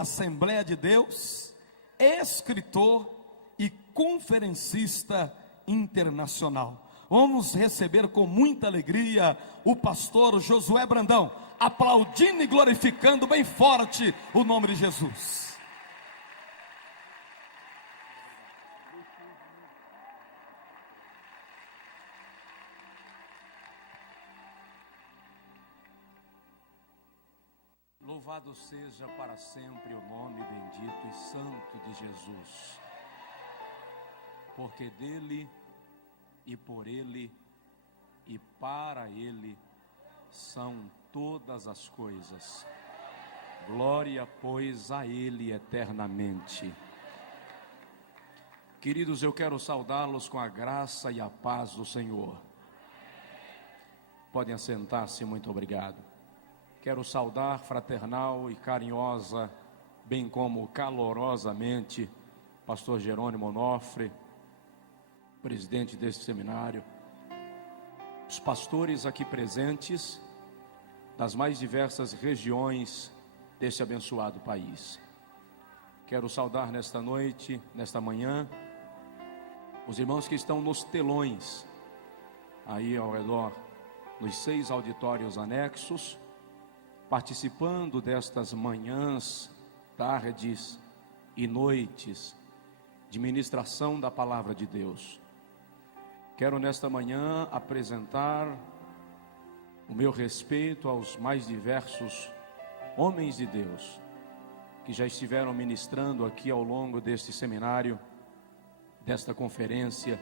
Assembleia de Deus, escritor e conferencista internacional. Vamos receber com muita alegria o pastor Josué Brandão, aplaudindo e glorificando bem forte o nome de Jesus. Louvado seja para sempre o nome bendito e santo de Jesus, porque dele e por ele e para ele são todas as coisas. Glória, pois, a ele eternamente. Queridos, eu quero saudá-los com a graça e a paz do Senhor. Podem assentar-se, muito obrigado. Quero saudar fraternal e carinhosa, bem como calorosamente, pastor Jerônimo Onofre, presidente deste seminário, os pastores aqui presentes, das mais diversas regiões deste abençoado país. Quero saudar nesta noite, nesta manhã, os irmãos que estão nos telões, aí ao redor, nos 6 auditórios anexos, participando destas manhãs, tardes e noites de ministração da palavra de Deus. Quero nesta manhã apresentar o meu respeito aos mais diversos homens de Deus que já estiveram ministrando aqui ao longo deste seminário, desta conferência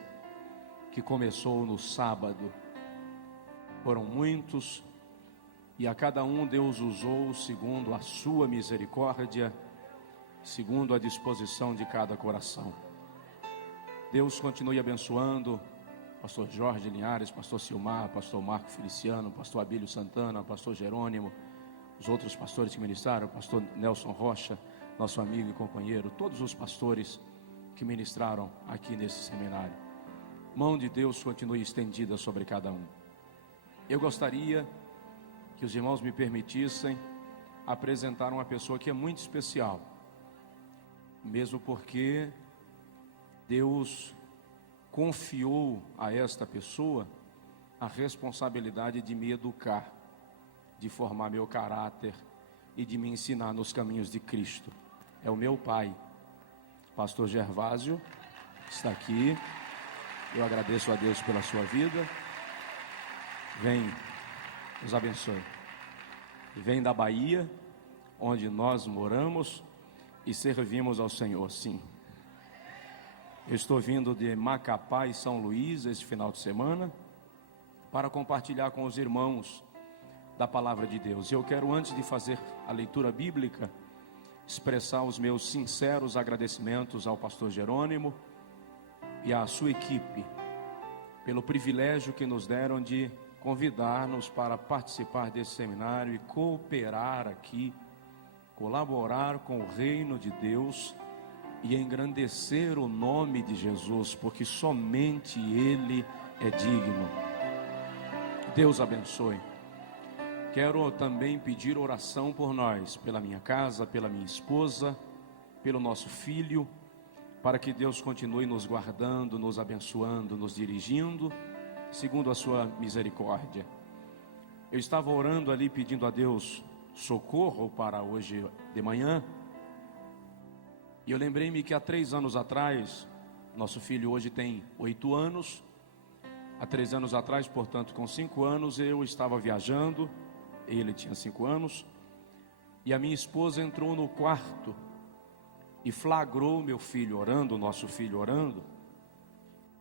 que começou no sábado. Foram muitos, e a cada um Deus usou segundo a sua misericórdia, segundo a disposição de cada coração. Deus continue abençoando pastor Jorge Linhares, pastor Silmar, pastor Marco Feliciano, pastor Abílio Santana, pastor Jerônimo, os outros pastores que ministraram, pastor Nelson Rocha, nosso amigo e companheiro, todos os pastores que ministraram aqui nesse seminário. Mão de Deus continue estendida sobre cada um. Eu gostaria que os irmãos me permitissem apresentar uma pessoa que é muito especial, mesmo porque Deus confiou a esta pessoa a responsabilidade de me educar, de formar meu caráter e de me ensinar nos caminhos de Cristo. É o meu pai, pastor Gervásio, está aqui. Eu agradeço a Deus pela sua vida. Vem, nos abençoe. Vem da Bahia, onde nós moramos e servimos ao Senhor, sim. Eu estou vindo de Macapá e São Luís este final de semana para compartilhar com os irmãos da palavra de Deus. Eu quero, antes de fazer a leitura bíblica, expressar os meus sinceros agradecimentos ao pastor Jerônimo e à sua equipe pelo privilégio que nos deram de convidar-nos para participar desse seminário e cooperar aqui, colaborar com o reino de Deus e engrandecer o nome de Jesus, porque somente Ele é digno. Deus abençoe. Quero também pedir oração por nós, pela minha casa, pela minha esposa, pelo nosso filho, para que Deus continue nos guardando, nos abençoando, nos dirigindo, segundo a sua misericórdia. Eu estava orando ali, pedindo a Deus socorro para hoje de manhã, e eu lembrei-me que há 3 anos atrás, nosso filho hoje tem 8 anos, há 3 anos atrás, portanto com 5 anos, eu estava viajando, ele tinha 5 anos, e a minha esposa entrou no quarto e flagrou meu filho orando, nosso filho orando,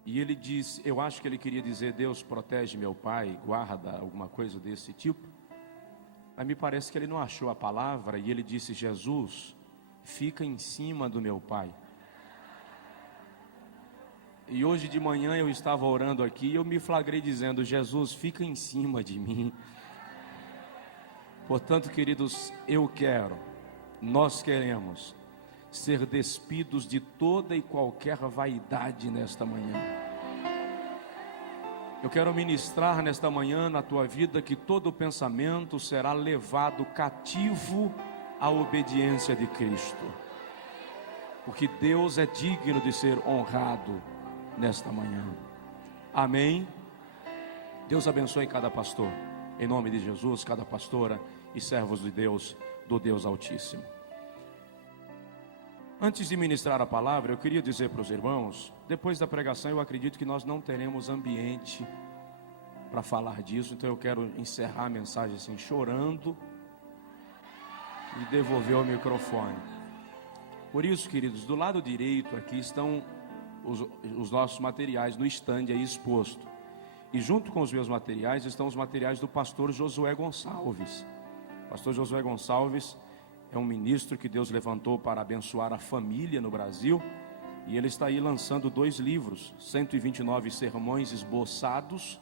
e ele disse, eu acho que ele queria dizer, Deus protege meu pai, guarda, alguma coisa desse tipo, mas me parece que ele não achou a palavra, e ele disse, Jesus, fica em cima do meu pai. E hoje de manhã eu estava orando aqui, e eu me flagrei dizendo, Jesus, fica em cima de mim. Portanto, queridos, nós queremos ser despidos de toda e qualquer vaidade nesta manhã. Eu quero ministrar nesta manhã na tua vida que todo pensamento será levado cativo a obediência de Cristo, porque Deus é digno de ser honrado nesta manhã. Amém. Deus abençoe cada pastor, em nome de Jesus, cada pastora e servos de Deus, do Deus Altíssimo. Antes de ministrar a palavra, eu queria dizer para os irmãos, depois da pregação eu acredito que nós não teremos ambiente para falar disso, então eu quero encerrar a mensagem assim, chorando e devolver o microfone. Por isso, queridos, do lado direito aqui estão os nossos materiais no estande aí exposto. E junto com os meus materiais estão os materiais do pastor Josué Gonçalves. O pastor Josué Gonçalves é um ministro que Deus levantou para abençoar a família no Brasil. E ele está aí lançando 2 livros, 129 sermões esboçados,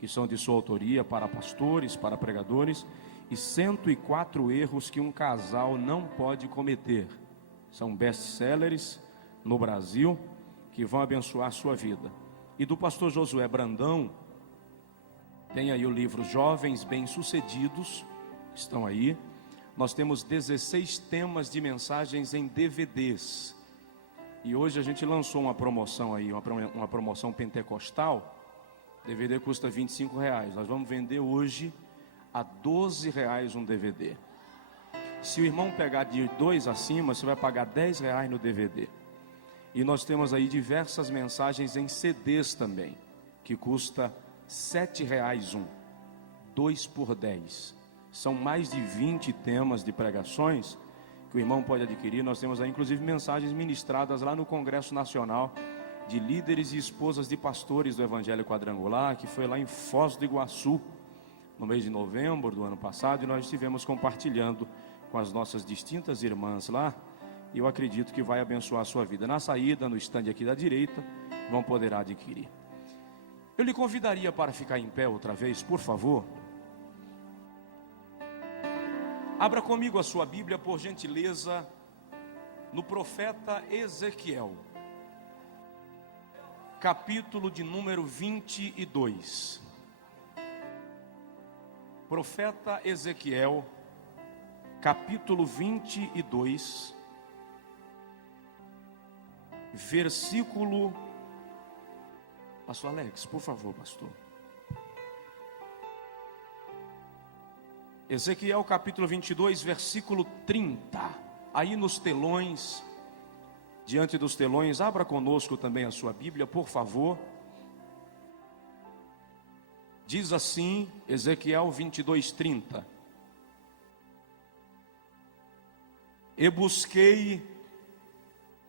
que são de sua autoria para pastores, para pregadores, e 104 erros que um casal não pode cometer. São best-sellers no Brasil, que vão abençoar a sua vida. E do pastor Josué Brandão, tem aí o livro Jovens Bem-Sucedidos, estão aí. Nós temos 16 temas de mensagens em DVDs. E hoje a gente lançou uma promoção aí, uma promoção pentecostal. DVD custa R$25. Nós vamos vender hoje a R$12 um DVD. Se o irmão pegar de 2 acima, você vai pagar R$10 no DVD. E nós temos aí diversas mensagens em CDs também, que custa R$7 um, 2 por 10. São mais de 20 temas de pregações que o irmão pode adquirir. Nós temos aí inclusive mensagens ministradas lá no Congresso Nacional de líderes e esposas de pastores do Evangelho Quadrangular, que foi lá em Foz do Iguaçu, no mês de novembro do ano passado, e nós estivemos compartilhando com as nossas distintas irmãs lá, e eu acredito que vai abençoar a sua vida. Na saída, no estande aqui da direita, vão poder adquirir. Eu lhe convidaria para ficar em pé outra vez, por favor. Abra comigo a sua Bíblia, por gentileza, no profeta Ezequiel, capítulo de número 22. Profeta Ezequiel, capítulo 22, versículo... Pastor Alex, por favor, pastor. Ezequiel capítulo 22, versículo 30. Aí nos telões, diante dos telões, abra conosco também a sua Bíblia, por favor. Diz assim, Ezequiel 22, 30. E busquei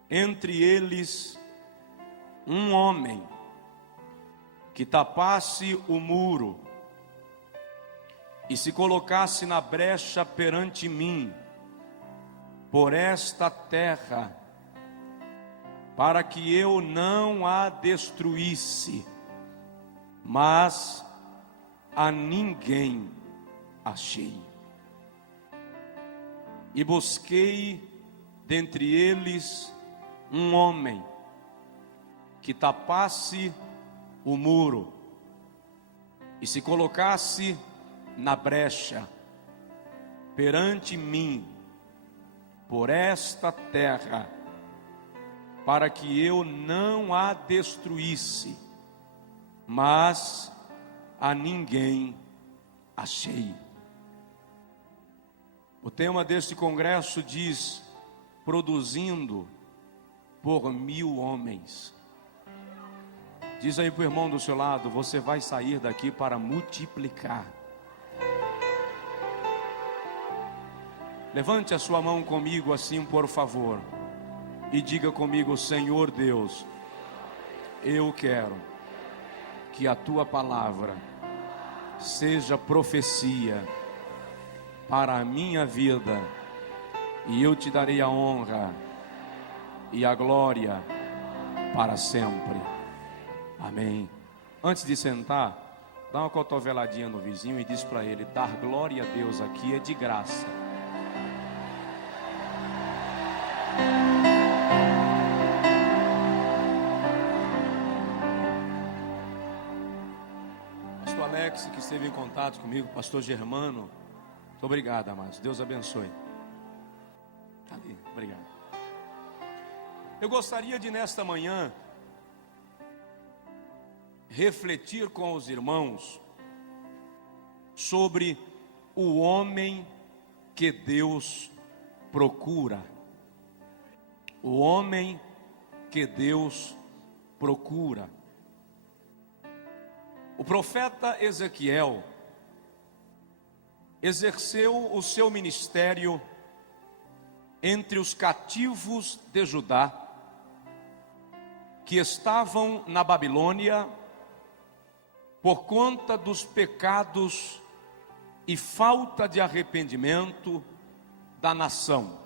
entre eles um homem que tapasse o muro e se colocasse na brecha perante mim, por esta terra, para que eu não a destruísse, mas a ninguém achei. E busquei dentre eles um homem que tapasse o muro e se colocasse na brecha perante mim, por esta terra, para que eu não a destruísse, mas a ninguém achei. O tema deste congresso diz: produzindo por 1000 homens. Diz aí para o irmão do seu lado: você vai sair daqui para multiplicar. Levante a sua mão comigo assim, por favor, e diga comigo: Senhor Deus, eu quero que a tua palavra seja profecia para a minha vida, e eu te darei a honra e a glória para sempre. Amém. Antes de sentar, dá uma cotoveladinha no vizinho e diz para ele: dar glória a Deus aqui é de graça. Pastor Alex, que esteve em contato comigo, pastor Germano, muito obrigado, amados. Deus abençoe. aí. Obrigado. Eu gostaria de, nesta manhã, refletir com os irmãos sobre o homem que Deus procura. O homem que Deus procura. O profeta Ezequiel exerceu o seu ministério entre os cativos de Judá, que estavam na Babilônia por conta dos pecados e falta de arrependimento da nação.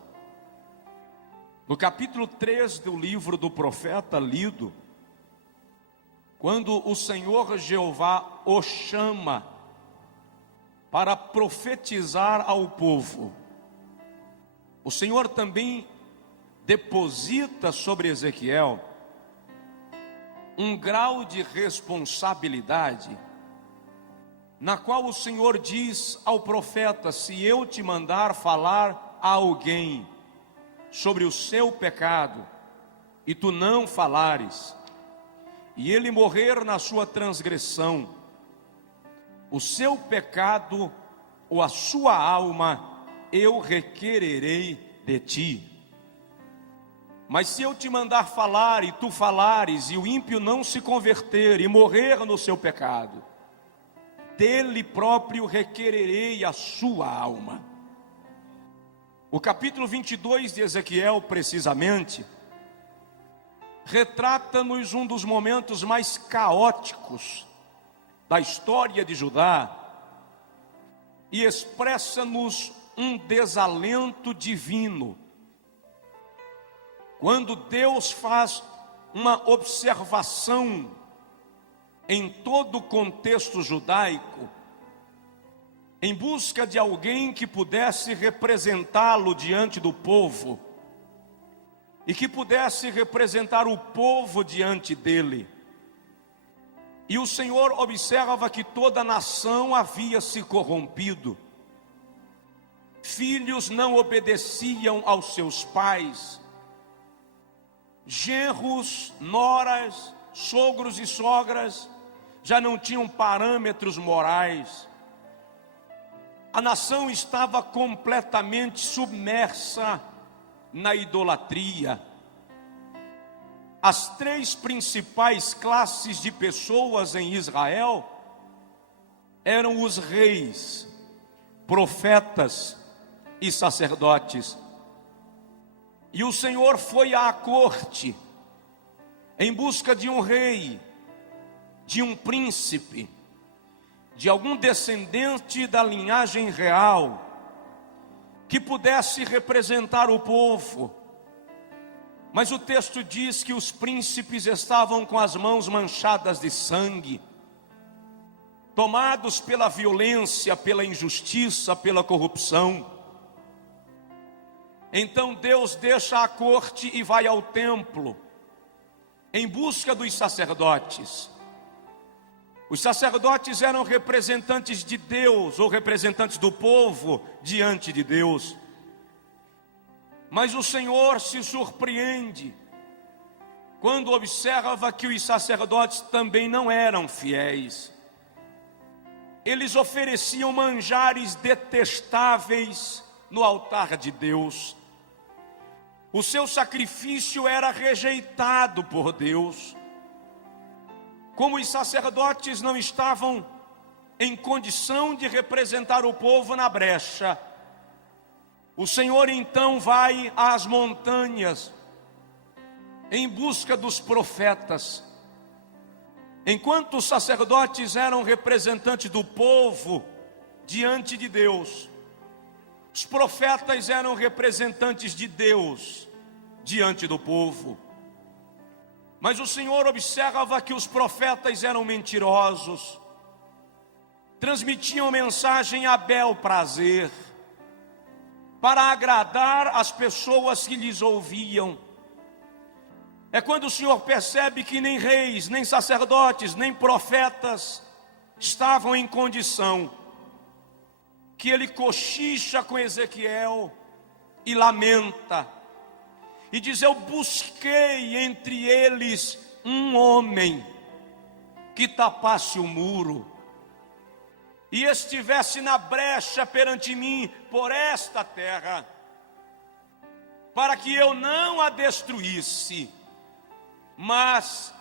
No capítulo 3 do livro do profeta lido, quando o Senhor Jeová o chama para profetizar ao povo, o Senhor também deposita sobre Ezequiel um grau de responsabilidade, na qual o Senhor diz ao profeta: se eu te mandar falar a alguém sobre o seu pecado, e tu não falares, e ele morrer na sua transgressão, o seu pecado ou a sua alma eu requererei de ti. Mas se eu te mandar falar e tu falares, e o ímpio não se converter e morrer no seu pecado, dele próprio requererei a sua alma. O capítulo 22 de Ezequiel, precisamente, retrata-nos um dos momentos mais caóticos da história de Judá e expressa-nos um desalento divino. Quando Deus faz uma observação em todo o contexto judaico, em busca de alguém que pudesse representá-lo diante do povo, e que pudesse representar o povo diante dele. E o Senhor observa que toda a nação havia se corrompido. Filhos não obedeciam aos seus pais. Genros, noras, sogros e sogras já não tinham parâmetros morais. A nação estava completamente submersa na idolatria. As três principais classes de pessoas em Israel eram os reis, profetas e sacerdotes. E o Senhor foi à corte em busca de um rei, de um príncipe, de algum descendente da linhagem real, que pudesse representar o povo. Mas o texto diz que os príncipes estavam com as mãos manchadas de sangue, tomados pela violência, pela injustiça, pela corrupção. Então Deus deixa a corte e vai ao templo, em busca dos sacerdotes. Os sacerdotes eram representantes de Deus, ou representantes do povo diante de Deus. Mas o Senhor se surpreende quando observa que os sacerdotes também não eram fiéis. Eles ofereciam manjares detestáveis no altar de Deus. O seu sacrifício era rejeitado por Deus. Como os sacerdotes não estavam em condição de representar o povo na brecha, o Senhor então vai às montanhas em busca dos profetas. Enquanto os sacerdotes eram representantes do povo diante de Deus, os profetas eram representantes de Deus diante do povo. Mas o Senhor observa que os profetas eram mentirosos, transmitiam mensagem a bel prazer, para agradar as pessoas que lhes ouviam. É quando o Senhor percebe que nem reis, nem sacerdotes, nem profetas estavam em condição, que ele cochicha com Ezequiel e lamenta. E diz: eu busquei entre eles um homem que tapasse o muro e estivesse na brecha perante mim por esta terra, para que eu não a destruísse, mas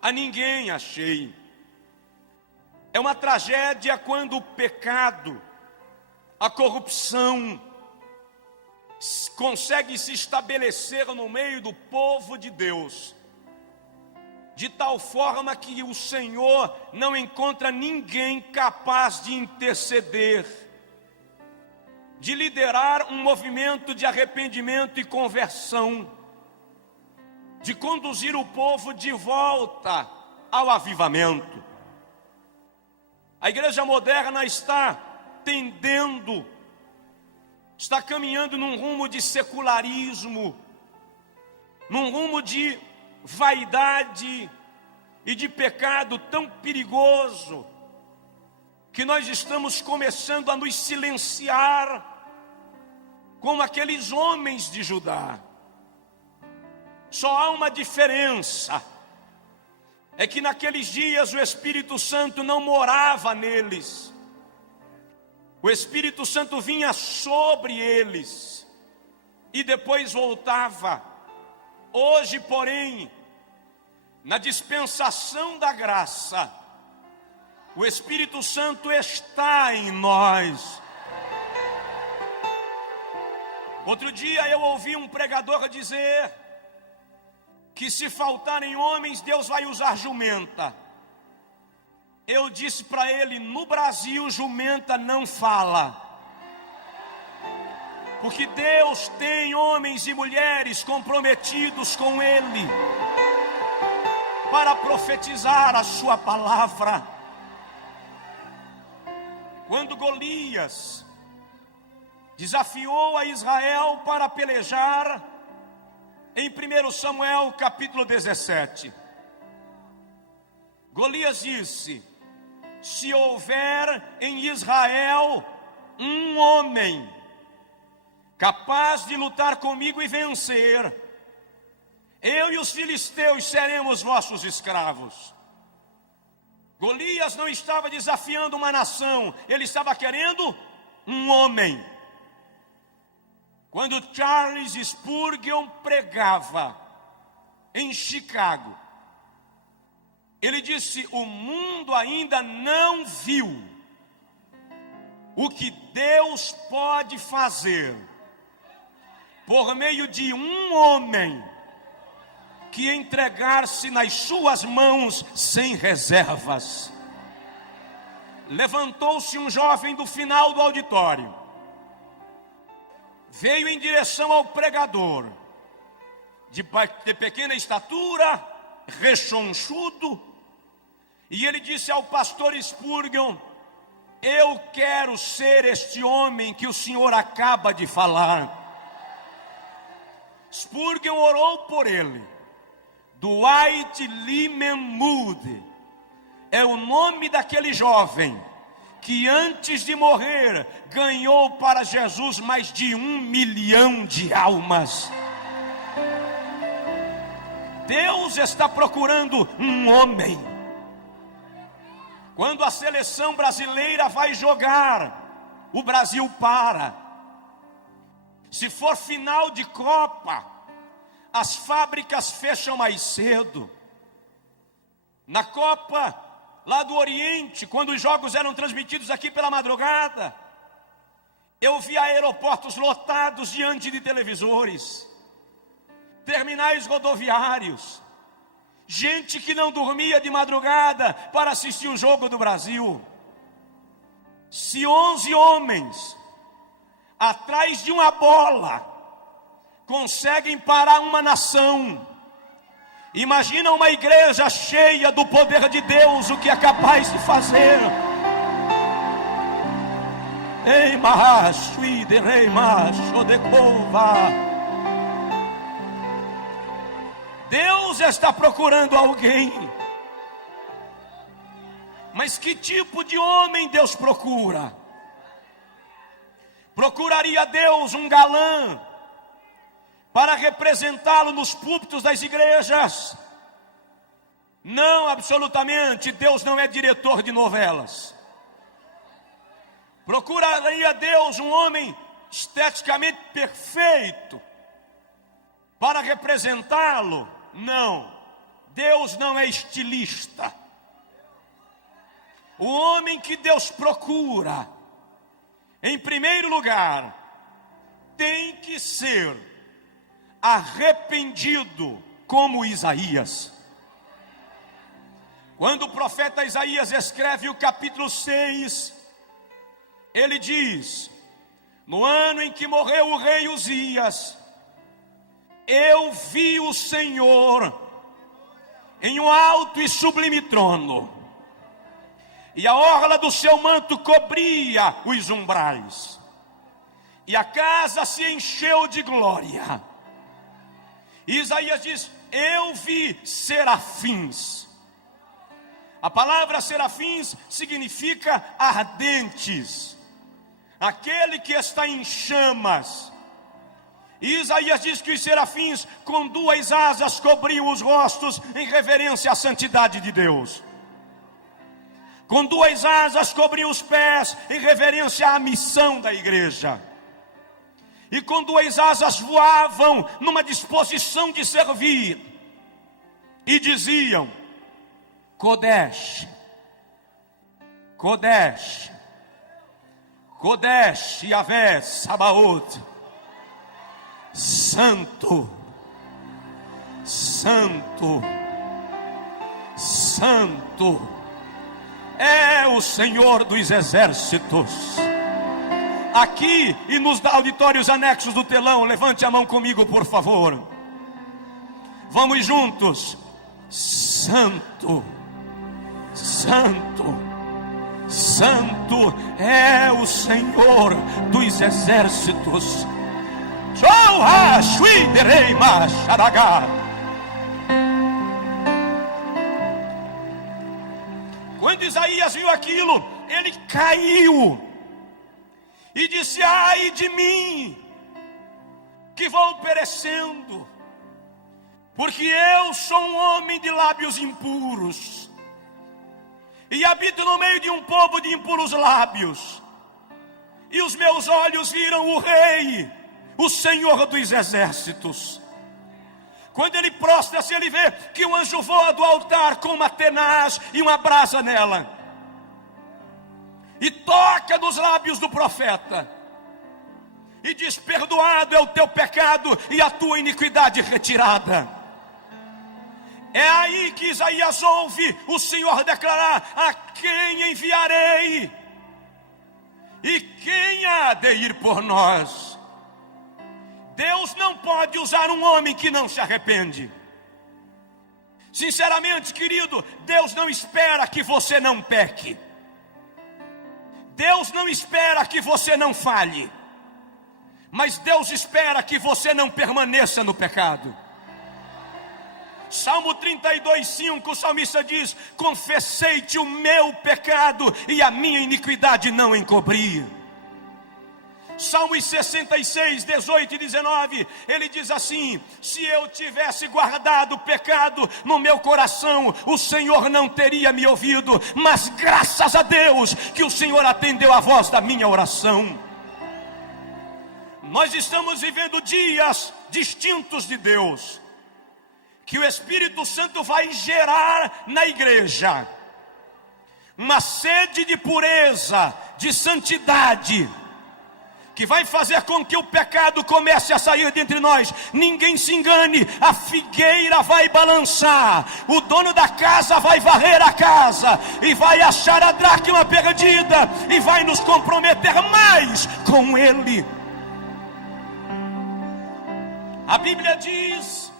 a ninguém achei. É uma tragédia quando o pecado, a corrupção, consegue se estabelecer no meio do povo de Deus, de tal forma que o Senhor não encontra ninguém capaz de interceder, de liderar um movimento de arrependimento e conversão, de conduzir o povo de volta ao avivamento. A igreja moderna está tendendo, está caminhando num rumo de secularismo, num rumo de vaidade e de pecado tão perigoso, que nós estamos começando a nos silenciar como aqueles homens de Judá. Só há uma diferença, é que naqueles dias o Espírito Santo não morava neles, o Espírito Santo vinha sobre eles e depois voltava. Hoje, porém, na dispensação da graça, o Espírito Santo está em nós. Outro dia eu ouvi um pregador dizer que se faltarem homens, Deus vai usar jumenta. Eu disse para ele: no Brasil jumenta não fala, porque Deus tem homens e mulheres comprometidos com Ele para profetizar a sua palavra. Quando Golias desafiou a Israel para pelejar, em 1 Samuel capítulo 17, Golias disse: se houver em Israel um homem capaz de lutar comigo e vencer, eu e os filisteus seremos vossos escravos. Golias não estava desafiando uma nação, ele estava querendo um homem. Quando Charles Spurgeon pregava em Chicago, ele disse: o mundo ainda não viu o que Deus pode fazer por meio de um homem que entregar-se nas suas mãos sem reservas. Levantou-se um jovem do final do auditório, veio em direção ao pregador, de pequena estatura, rechonchudo, e ele disse ao pastor Spurgeon: eu quero ser este homem que o senhor acaba de falar. Spurgeon orou por ele. Dwight Lyman Moody é o nome daquele jovem que antes de morrer ganhou para Jesus mais de 1 milhão de almas. Deus está procurando um homem. Quando a seleção brasileira vai jogar, o Brasil para. Se for final de Copa, as fábricas fecham mais cedo. Na Copa lá do Oriente, quando os jogos eram transmitidos aqui pela madrugada, eu vi aeroportos lotados diante de televisores, terminais rodoviários, gente que não dormia de madrugada para assistir o jogo do Brasil. Se 11 homens atrás de uma bola conseguem parar uma nação, imagina uma igreja cheia do poder de Deus, o que é capaz de fazer. Ei, macho, rei macho de cova. Deus está procurando alguém. Mas que tipo de homem Deus procura? Procuraria Deus um galã para representá-lo nos púlpitos das igrejas. Não, absolutamente, Deus não é diretor de novelas. Procuraria Deus um homem esteticamente perfeito para representá-lo? Não, Deus não é estilista. O homem que Deus procura, em primeiro lugar, tem que ser arrependido como Isaías. Quando o profeta Isaías escreve o capítulo 6, ele diz: no ano em que morreu o rei Uzias, eu vi o Senhor em um alto e sublime trono, e a orla do seu manto cobria os umbrais, e a casa se encheu de glória. E Isaías diz: eu vi serafins. A palavra serafins significa ardentes, aquele que está em chamas. E Isaías diz que os serafins com duas asas cobriam os rostos em reverência à santidade de Deus. Com duas asas cobriam os pés em reverência à missão da igreja. E com duas asas voavam numa disposição de servir. E diziam: Kodesh, Kodesh, Kodesh, Yahvé, Sabaoth, Santo, Santo, Santo, é o Senhor dos exércitos. Aqui e nos auditórios anexos do telão, levante a mão comigo, por favor. Vamos juntos. Santo, Santo, Santo é o Senhor dos exércitos. Quando Isaías viu aquilo, ele caiu e disse: ai de mim, que vou perecendo, porque eu sou um homem de lábios impuros, e habito no meio de um povo de impuros lábios, e os meus olhos viram o Rei, o Senhor dos exércitos. Quando ele prostra-se, ele vê que o anjo voa do altar com uma tenaz e uma brasa nela, e toca nos lábios do profeta, e diz: perdoado é o teu pecado e a tua iniquidade retirada. É aí que Isaías ouve o Senhor declarar: a quem enviarei? E quem há de ir por nós? Deus não pode usar um homem que não se arrepende. Sinceramente, querido, Deus não espera que você não peque. Deus não espera que você não falhe. Mas Deus espera que você não permaneça no pecado. Salmo 32:5, o salmista diz: confessei-te o meu pecado e a minha iniquidade não encobri. Salmos 66, 18 e 19, ele diz assim: se eu tivesse guardado o pecado no meu coração, o Senhor não teria me ouvido, mas graças a Deus que o Senhor atendeu a voz da minha oração. Nós estamos vivendo dias distintos de Deus, que o Espírito Santo vai gerar na igreja uma sede de pureza, de santidade, que vai fazer com que o pecado comece a sair de entre nós. Ninguém se engane, a figueira vai balançar, o dono da casa vai varrer a casa, e vai achar a dracma perdida, e vai nos comprometer mais com ele. A Bíblia diz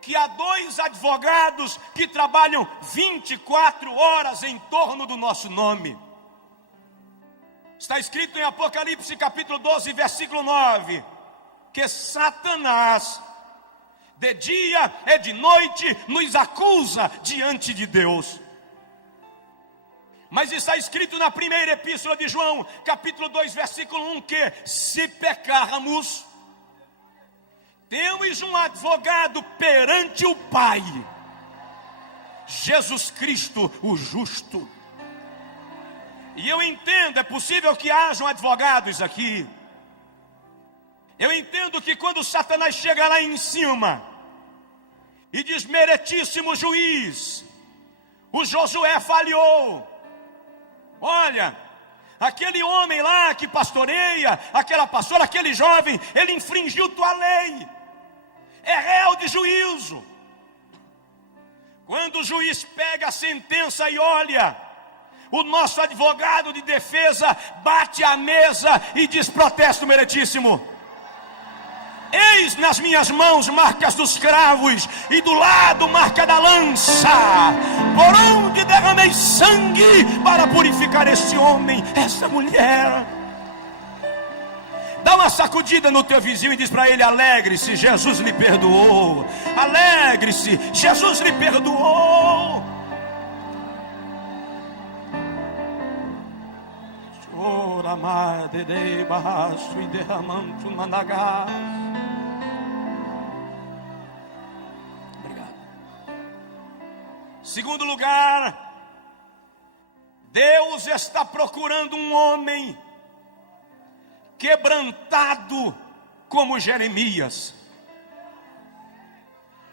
que há dois advogados que trabalham 24 horas em torno do nosso nome. Está escrito em Apocalipse capítulo 12, versículo 9, que Satanás, de dia e de noite, nos acusa diante de Deus. Mas está escrito na primeira epístola de João, capítulo 2, versículo 1, que se pecarmos, Temos um advogado perante o Pai, Jesus Cristo, o justo. E eu entendo, é possível que hajam advogados aqui. Eu entendo que quando Satanás chega lá em cima e diz: meritíssimo juiz, o Josué falhou. Olha, aquele homem lá que pastoreia, aquela pastora, aquele jovem, ele infringiu tua lei, é réu de juízo. Quando o juiz pega a sentença e olha, o nosso advogado de defesa bate a mesa e diz: protesto meritíssimo, eis nas minhas mãos marcas dos cravos e do lado marca da lança, por onde derramei sangue para purificar este homem, essa mulher. Dá uma sacudida no teu vizinho e diz para ele: alegre-se, Jesus lhe perdoou. Alegre-se, Jesus lhe perdoou. Ora madre de baixo e derramando managá. Obrigado. Segundo lugar, Deus está procurando um homem quebrantado como Jeremias.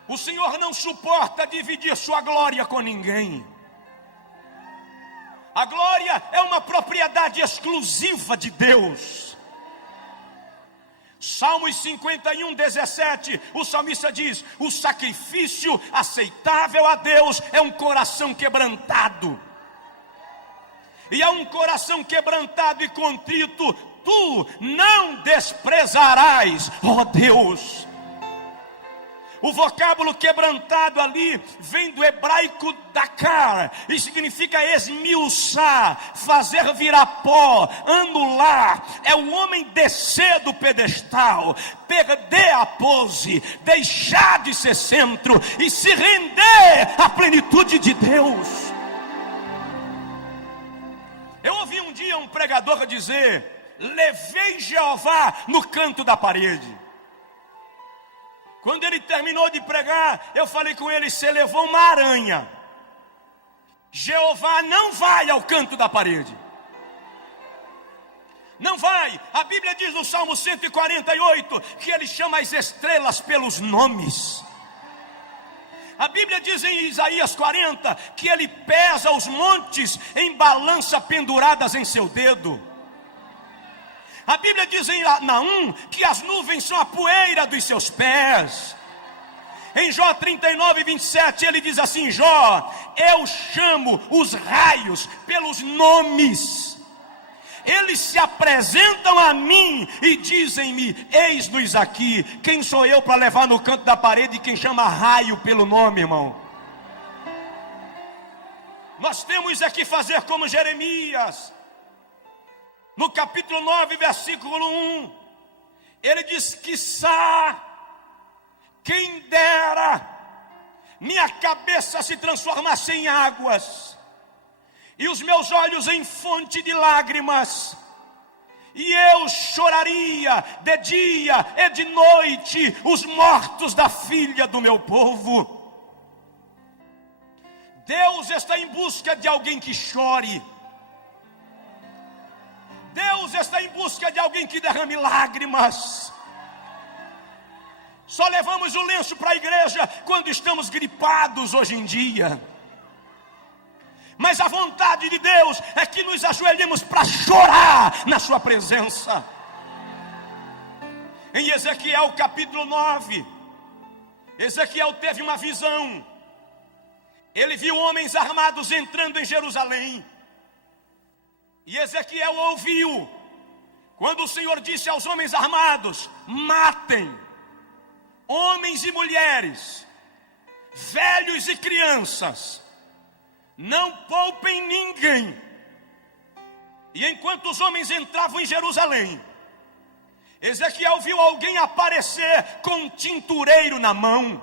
O Senhor não suporta dividir sua glória com ninguém. A glória é uma propriedade exclusiva de Deus. Salmos 51, 17, o salmista diz: o sacrifício aceitável a Deus é um coração quebrantado. E a um coração quebrantado e contrito tu não desprezarás, ó Deus. O vocábulo quebrantado ali vem do hebraico dakar e significa esmiuçar, fazer virar pó, anular. É o homem descer do pedestal, perder a pose, deixar de ser centro e se render à plenitude de Deus. Eu ouvi um dia um pregador dizer: levei Jeová no canto da parede. Quando ele terminou de pregar, eu falei com ele: você levou uma aranha. Jeová não vai ao canto da parede. Não vai. A Bíblia diz no Salmo 148 que ele chama as estrelas pelos nomes. A Bíblia diz em Isaías 40 que ele pesa os montes em balança penduradas em seu dedo. A Bíblia diz em Naum que as nuvens são a poeira dos seus pés. Em Jó 39, 27 ele diz assim: Jó, eu chamo os raios pelos nomes. Eles se apresentam a mim e dizem-me: eis-nos aqui. Quem sou eu para levar no canto da parede quem chama raio pelo nome, irmão? Nós temos aqui fazer como Jeremias. No capítulo 9, versículo 1, ele diz: quiçá, quem dera, minha cabeça se transformasse em águas, e os meus olhos em fonte de lágrimas, e eu choraria de dia e de noite os mortos da filha do meu povo. Deus está em busca de alguém que chore. Deus está em busca de alguém que derrame lágrimas. Só levamos o lenço para a igreja quando estamos gripados hoje em dia. Mas a vontade de Deus é que nos ajoelhemos para chorar na sua presença. Em Ezequiel capítulo 9, Ezequiel teve uma visão. Ele viu homens armados entrando em Jerusalém. E Ezequiel ouviu quando o Senhor disse aos homens armados: matem homens e mulheres, velhos e crianças, não poupem ninguém. E enquanto os homens entravam em Jerusalém, Ezequiel viu alguém aparecer com um tintureiro na mão.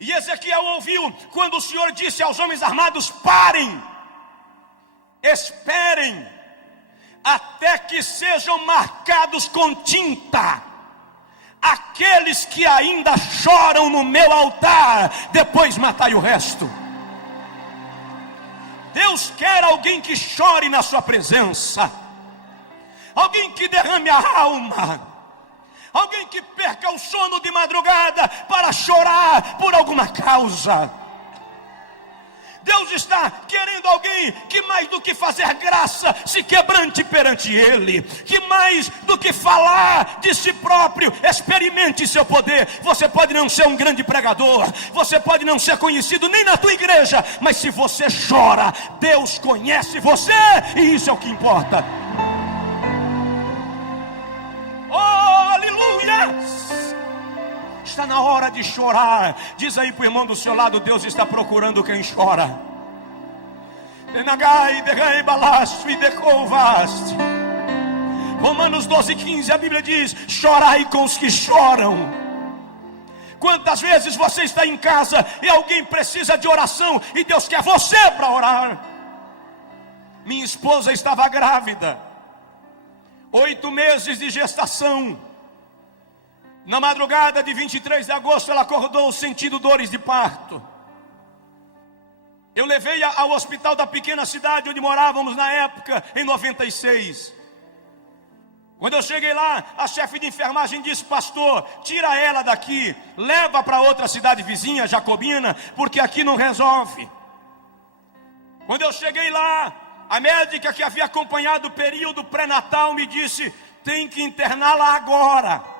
E Ezequiel ouviu quando o Senhor disse aos homens armados: parem, esperem, até que sejam marcados com tinta aqueles que ainda choram no meu altar, depois matai o resto. Deus quer alguém que chore na sua presença, alguém que derrame a alma, alguém que perca o sono de madrugada para chorar por alguma causa. Deus está querendo alguém que mais do que fazer graça, se quebrante perante Ele, que mais do que falar de si próprio, experimente seu poder. Você pode não ser um grande pregador, você pode não ser conhecido nem na tua igreja, mas se você chora, Deus conhece você, e isso é o que importa. Oh, aleluia! Está na hora de chorar. Diz aí para o irmão do seu lado: Deus está procurando quem chora. Romanos 12:15, a Bíblia diz: chorai com os que choram. Quantas vezes você está em casa e alguém precisa de oração e Deus quer você para orar? Minha esposa estava grávida, 8 meses de gestação. Na madrugada de 23 de agosto, ela acordou sentindo dores de parto. Eu levei-a ao hospital da pequena cidade onde morávamos na época, em 96. Quando eu cheguei lá, a chefe de enfermagem disse: pastor, tira ela daqui, leva para outra cidade vizinha, Jacobina, porque aqui não resolve. Quando eu cheguei lá, a médica que havia acompanhado o período pré-natal me disse: tem que interná-la agora.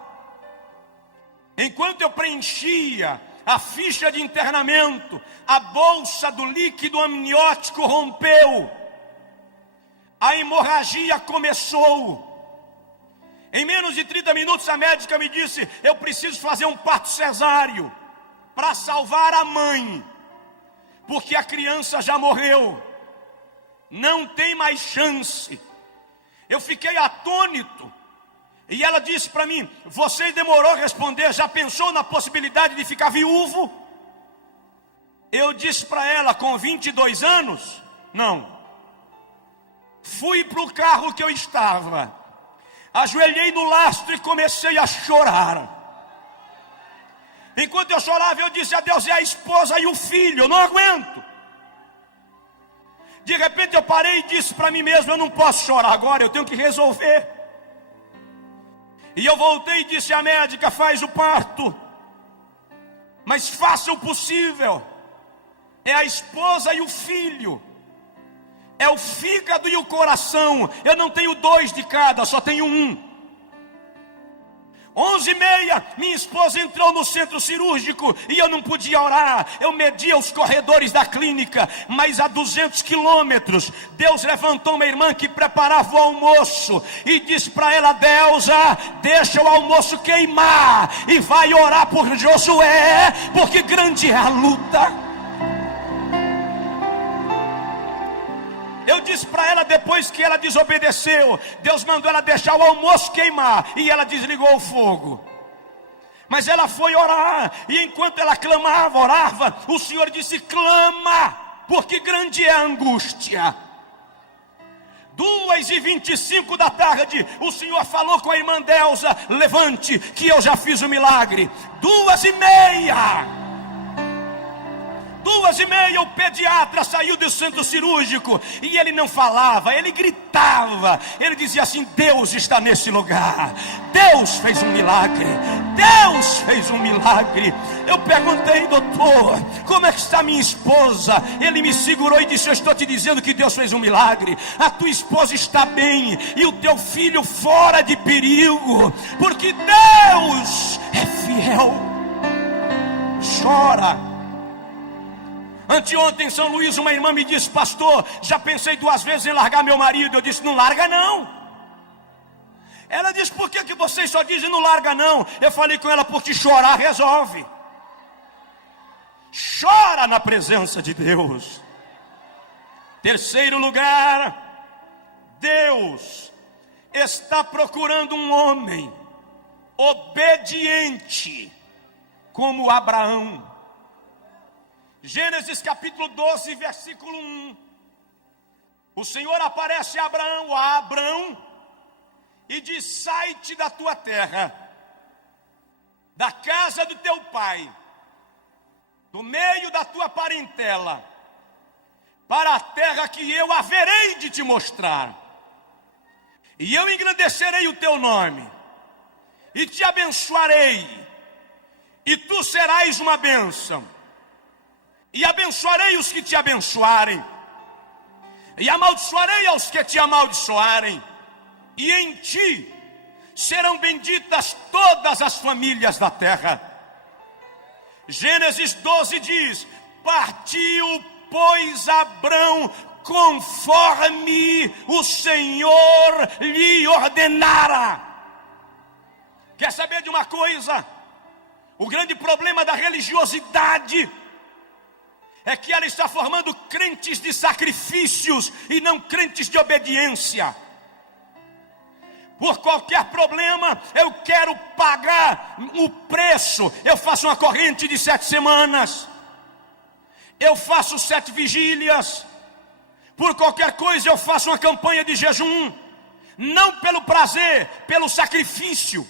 Enquanto eu preenchia a ficha de internamento, a bolsa do líquido amniótico rompeu. A hemorragia começou. Em menos de 30 minutos a médica me disse: eu preciso fazer um parto cesáreo para salvar a mãe, porque a criança já morreu. Não tem mais chance. Eu fiquei atônito. E ela disse para mim: você demorou a responder, já pensou na possibilidade de ficar viúvo? Eu disse para ela, com 22 anos, não. Fui para o carro que eu estava, ajoelhei no lastro e comecei a chorar. Enquanto eu chorava, eu disse a Deus: é a esposa e o filho, eu não aguento. De repente eu parei e disse para mim mesmo: eu não posso chorar agora, eu tenho que resolver. E eu voltei e disse à médica: faz o parto, mas faça o possível. É a esposa e o filho, é o fígado e o coração. Eu não tenho 2 de cada, só tenho um. 11h30, minha esposa entrou no centro cirúrgico e eu não podia orar. Eu media os corredores da clínica, mas a 200 quilômetros, Deus levantou uma irmã que preparava o almoço e disse para ela: Deusa, deixa o almoço queimar e vai orar por Josué, porque grande é a luta. Eu disse para ela, depois que ela desobedeceu, Deus mandou ela deixar o almoço queimar, e ela desligou o fogo. Mas ela foi orar, e enquanto ela clamava, orava, o Senhor disse: clama, porque grande é a angústia. 2h25 da tarde, o Senhor falou com a irmã Deusa: levante, que eu já fiz o milagre. 2h30, o pediatra saiu do centro cirúrgico e ele não falava, ele gritava, ele dizia assim: Deus está nesse lugar, Deus fez um milagre, Deus fez um milagre. Eu perguntei: doutor, como é que está minha esposa? Ele me segurou e disse: eu estou te dizendo que Deus fez um milagre, a tua esposa está bem e o teu filho fora de perigo, porque Deus é fiel. Chora. Anteontem em São Luís, uma irmã me disse: pastor, já pensei 2 vezes em largar meu marido. Eu disse: não larga não. Ela disse: por que vocês só dizem não larga não? Eu falei com ela: porque chorar resolve. Chora na presença de Deus. Terceiro lugar, Deus está procurando um homem obediente como Abraão. Gênesis capítulo 12, versículo 1. O Senhor aparece a Abraão, e diz: sai-te da tua terra, da casa do teu pai, do meio da tua parentela, para a terra que eu haverei de te mostrar. E eu engrandecerei o teu nome, e te abençoarei, e tu serás uma bênção. E abençoarei os que te abençoarem, e amaldiçoarei aos que te amaldiçoarem. E em ti serão benditas todas as famílias da terra. Gênesis 12 diz: partiu, pois, Abrão conforme o Senhor lhe ordenara. Quer saber de uma coisa? O grande problema da religiosidade é que ela está formando crentes de sacrifícios e não crentes de obediência. Por qualquer problema, eu quero pagar o preço. Eu faço uma corrente de 7 semanas. Eu faço 7 vigílias. Por qualquer coisa, eu faço uma campanha de jejum. Não pelo prazer, pelo sacrifício.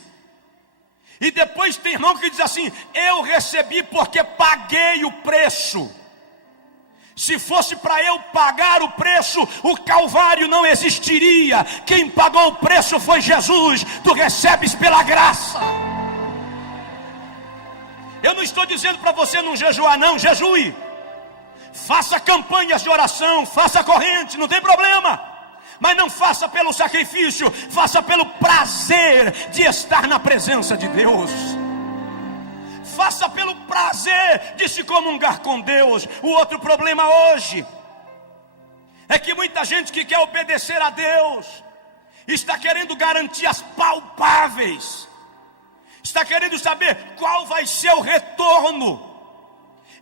E depois tem irmão que diz assim: eu recebi porque paguei o preço. Se fosse para eu pagar o preço, o Calvário não existiria. Quem pagou o preço foi Jesus. Tu recebes pela graça. Eu não estou dizendo para você não jejuar, não. Jejue. Faça campanhas de oração, faça corrente, não tem problema. Mas não faça pelo sacrifício, faça pelo prazer de estar na presença de Deus. Faça pelo prazer de se comungar com Deus. O outro problema hoje é que muita gente que quer obedecer a Deus está querendo garantias palpáveis, está querendo saber qual vai ser o retorno.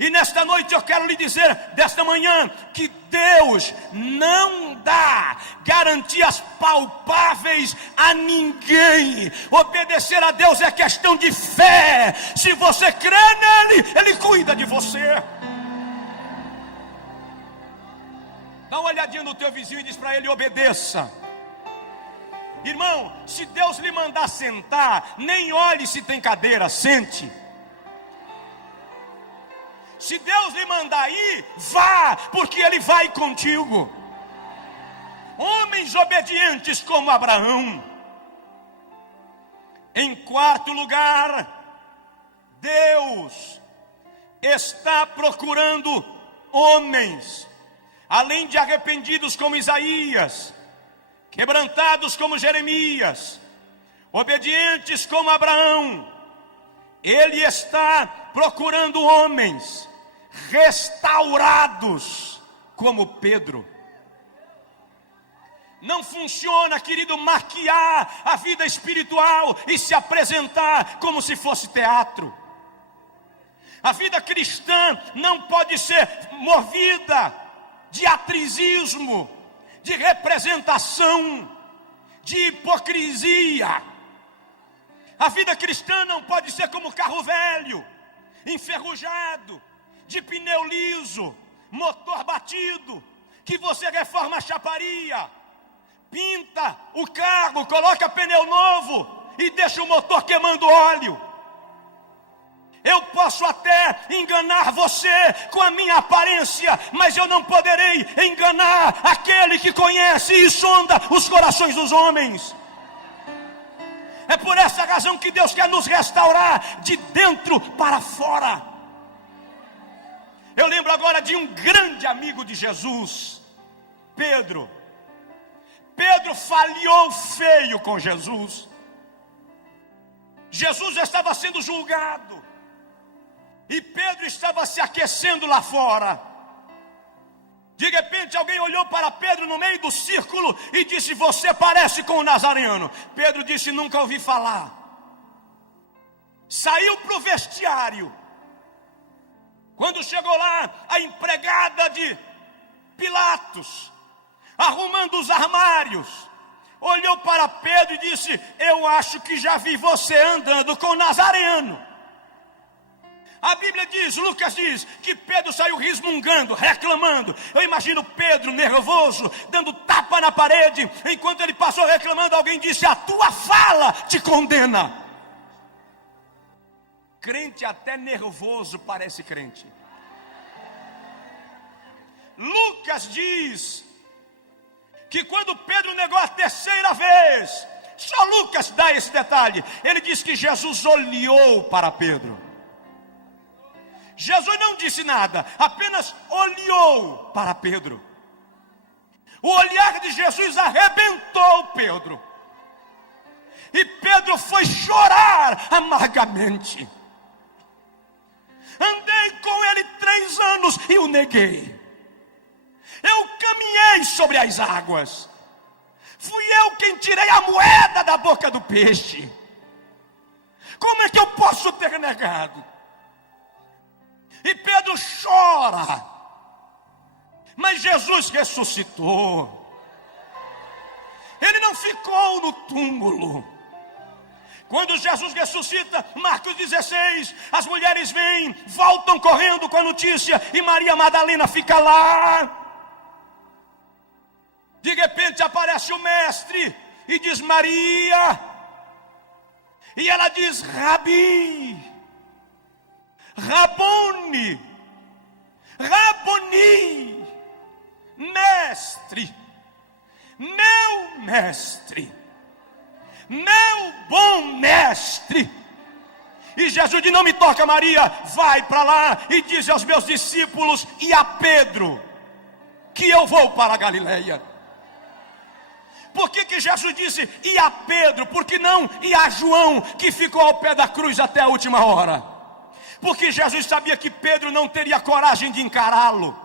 E nesta noite eu quero lhe dizer, desta manhã, que Deus não dá garantias palpáveis a ninguém. Obedecer a Deus é questão de fé. Se você crê nele, ele cuida de você. Dá uma olhadinha no teu vizinho e diz para ele: obedeça. Irmão, se Deus lhe mandar sentar, nem olhe se tem cadeira, sente. Se Deus lhe mandar ir, vá, porque Ele vai contigo. Homens obedientes como Abraão. Em quarto lugar, Deus está procurando homens, além de arrependidos como Isaías, quebrantados como Jeremias, obedientes como Abraão. Ele está procurando homens restaurados como Pedro. Não funciona, querido, maquiar a vida espiritual e se apresentar como se fosse teatro. A vida cristã não pode ser movida de atrizismo, de representação, de hipocrisia. A vida cristã não pode ser como carro velho, enferrujado, de pneu liso, motor batido, que você reforma a chaparia, pinta o carro, coloca pneu novo e deixa o motor queimando óleo. Eu posso até enganar você com a minha aparência, mas eu não poderei enganar aquele que conhece e sonda os corações dos homens. É por essa razão que Deus quer nos restaurar de dentro para fora. Eu lembro agora de um grande amigo de Jesus, Pedro. Pedro falhou feio com Jesus. Jesus estava sendo julgado e Pedro estava se aquecendo lá fora. De repente alguém olhou para Pedro no meio do círculo e disse: você parece com o Nazareno. Pedro disse: nunca ouvi falar. Saiu para o vestiário. Quando chegou lá, a empregada de Pilatos, arrumando os armários, olhou para Pedro e disse: eu acho que já vi você andando com o Nazareno. A Bíblia diz, Lucas diz, que Pedro saiu resmungando, reclamando. Eu imagino Pedro nervoso, dando tapa na parede. Enquanto ele passou reclamando, alguém disse: a tua fala te condena. Crente até nervoso parece crente. Lucas diz que quando Pedro negou a terceira vez, só Lucas dá esse detalhe, ele diz que Jesus olhou para Pedro. Jesus não disse nada, apenas olhou para Pedro. O olhar de Jesus arrebentou Pedro. E Pedro foi chorar amargamente. Andei com ele 3 anos e o neguei. Eu caminhei sobre as águas. Fui eu quem tirei a moeda da boca do peixe. Como é que eu posso ter negado? E Pedro chora. Mas Jesus ressuscitou. Ele não ficou no túmulo. Quando Jesus ressuscita, Marcos 16, as mulheres vêm, voltam correndo com a notícia, e Maria Madalena fica lá. De repente aparece o mestre e diz Maria, e ela diz Rabi, Rabone, Raboni, mestre, meu mestre, meu bom mestre. E Jesus diz, não me toca Maria, vai para lá e diz aos meus discípulos e a Pedro, que eu vou para a Galileia. Por que Jesus disse e a Pedro? Por que não e a João, que ficou ao pé da cruz até a última hora? Porque Jesus sabia que Pedro não teria coragem de encará-lo.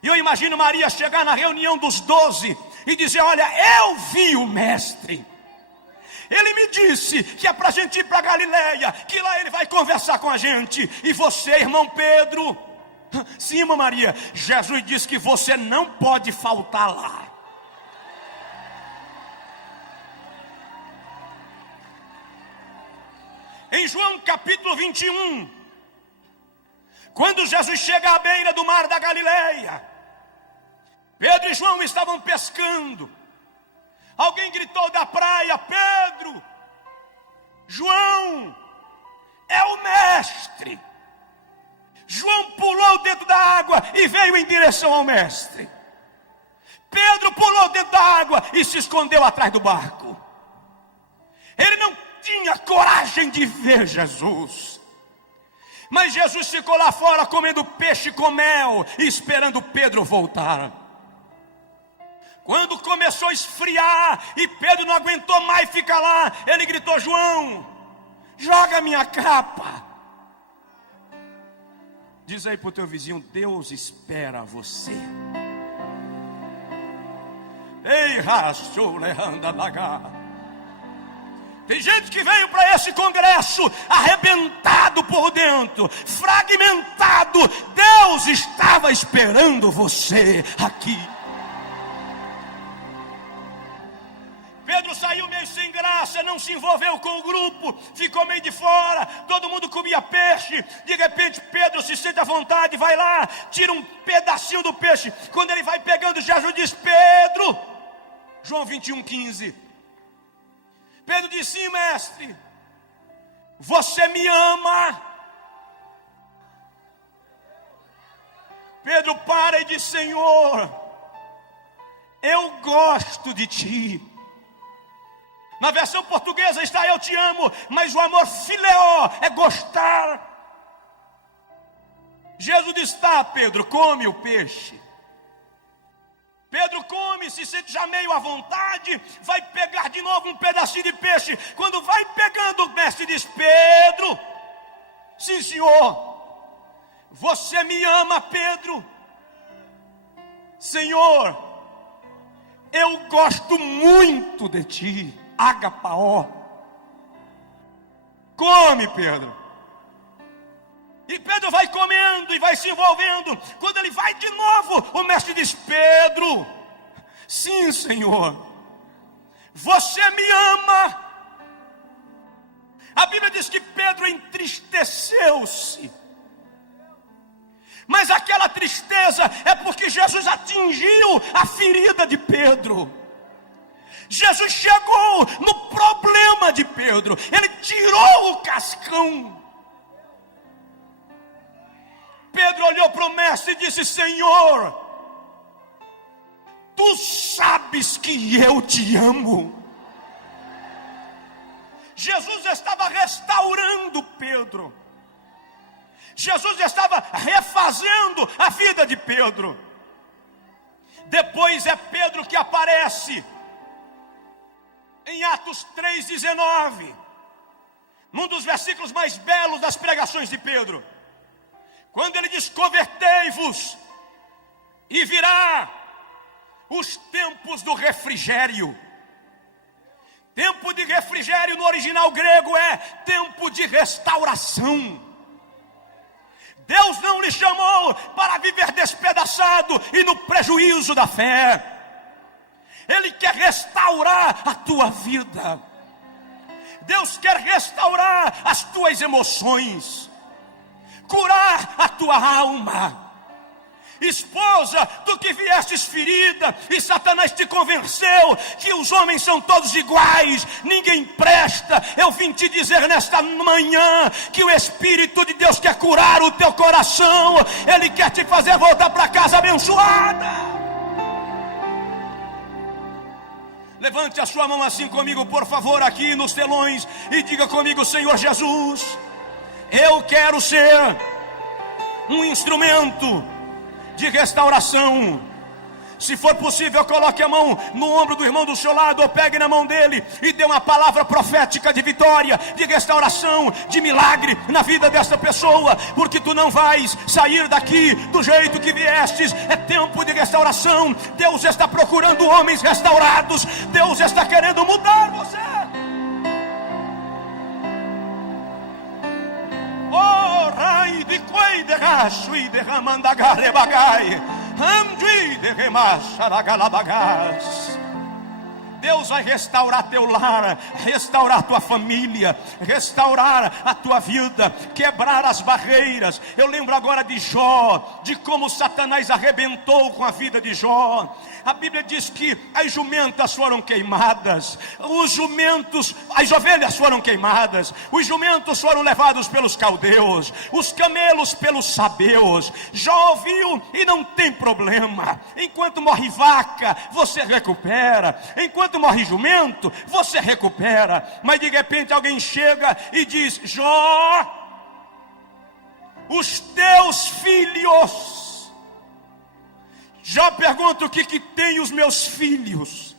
E eu imagino Maria chegar na reunião dos 12 e dizer, olha, eu vi o mestre. Ele me disse que é para a gente ir para a Galileia, que lá ele vai conversar com a gente. E você, irmão Pedro? Sim, irmã Maria, Jesus disse que você não pode faltar lá. Em João capítulo 21, quando Jesus chega à beira do mar da Galileia, Pedro e João estavam pescando. Alguém gritou da praia, Pedro, João, é o mestre. João pulou dentro da água e veio em direção ao mestre. Pedro pulou dentro da água e se escondeu atrás do barco. Ele não tinha coragem de ver Jesus. Mas Jesus ficou lá fora comendo peixe com mel e esperando Pedro voltar. Quando começou a esfriar e Pedro não aguentou mais ficar lá, ele gritou, João, joga minha capa. Diz aí para o teu vizinho, Deus espera você. Ei, racho, leanda lagar. Tem gente que veio para esse congresso arrebentado por dentro, fragmentado. Deus estava esperando você aqui. Pedro saiu meio sem graça, não se envolveu com o grupo, ficou meio de fora, todo mundo comia peixe. De repente Pedro se sente à vontade, vai lá, tira um pedacinho do peixe. Quando ele vai pegando, Jesus diz, Pedro, João 21:15. Pedro disse, sim, mestre, você me ama? Pedro para e diz, Senhor, eu gosto de ti. Na versão portuguesa está eu te amo, mas o amor fileó é gostar. Jesus diz, tá, Pedro, come o peixe. Pedro come, se sente já meio à vontade, vai pegar de novo um pedacinho de peixe. Quando vai pegando, o mestre diz, Pedro, sim senhor, você me ama, Pedro? Senhor, eu gosto muito de ti, agapaó. Come, Pedro. E Pedro vai comendo e vai se envolvendo. Quando ele vai de novo, o mestre diz, Pedro, sim, Senhor, você me ama? A Bíblia diz que Pedro entristeceu-se. Mas aquela tristeza é porque Jesus atingiu a ferida de Pedro. Jesus chegou no problema de Pedro. Ele tirou o cascão. Pedro olhou para o mestre e disse: Senhor, tu sabes que eu te amo. Jesus estava restaurando Pedro. Jesus estava refazendo a vida de Pedro. Depois é Pedro que aparece em Atos 3,19, num dos versículos mais belos das pregações de Pedro, quando ele diz: convertei-vos e virá os tempos do refrigério. Tempo de refrigério no original grego é tempo de restauração. Deus não lhe chamou para viver despedaçado e no prejuízo da fé. Ele quer restaurar a tua vida. Deus quer restaurar as tuas emoções, curar a tua alma. Esposa, tu que viestes ferida e Satanás te convenceu que os homens são todos iguais, ninguém presta, eu vim te dizer nesta manhã que o Espírito de Deus quer curar o teu coração. Ele quer te fazer voltar para casa abençoada. Levante a sua mão assim comigo, por favor, aqui nos telões, e diga comigo: Senhor Jesus, eu quero ser um instrumento de restauração. Se for possível, coloque a mão no ombro do irmão do seu lado, ou pegue na mão dele e dê uma palavra profética de vitória, de restauração, de milagre na vida desta pessoa, porque tu não vais sair daqui do jeito que viestes. É tempo de restauração. Deus está procurando homens restaurados. Deus está querendo mudar você. Oh, rai de coi de racho e derramandagare bagai. Deus vai restaurar teu lar, restaurar tua família, restaurar a tua vida, quebrar as barreiras. Eu lembro agora de Jó, de como Satanás arrebentou com a vida de Jó. A Bíblia diz que as jumentas foram queimadas, as ovelhas foram queimadas, os jumentos foram levados pelos caldeus, os camelos pelos sabeus. Jó ouviu e não tem problema. Enquanto morre vaca, você recupera. Enquanto morre jumento, você recupera. Mas de repente alguém chega e diz: Jó, os teus filhos. Jó pergunta: o que tem os meus filhos?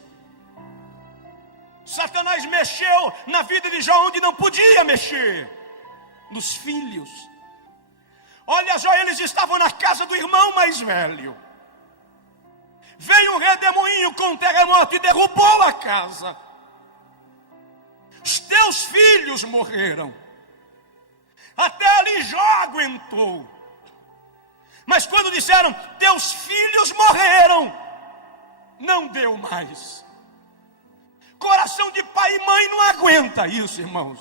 Satanás mexeu na vida de Jó onde não podia mexer, nos filhos. Olha Jó, eles estavam na casa do irmão mais velho. Veio um redemoinho com um terremoto e derrubou a casa. Os teus filhos morreram. Até ali Jó aguentou. Mas quando disseram: teus filhos morreram, não deu mais. Coração de pai e mãe não aguenta isso, irmãos.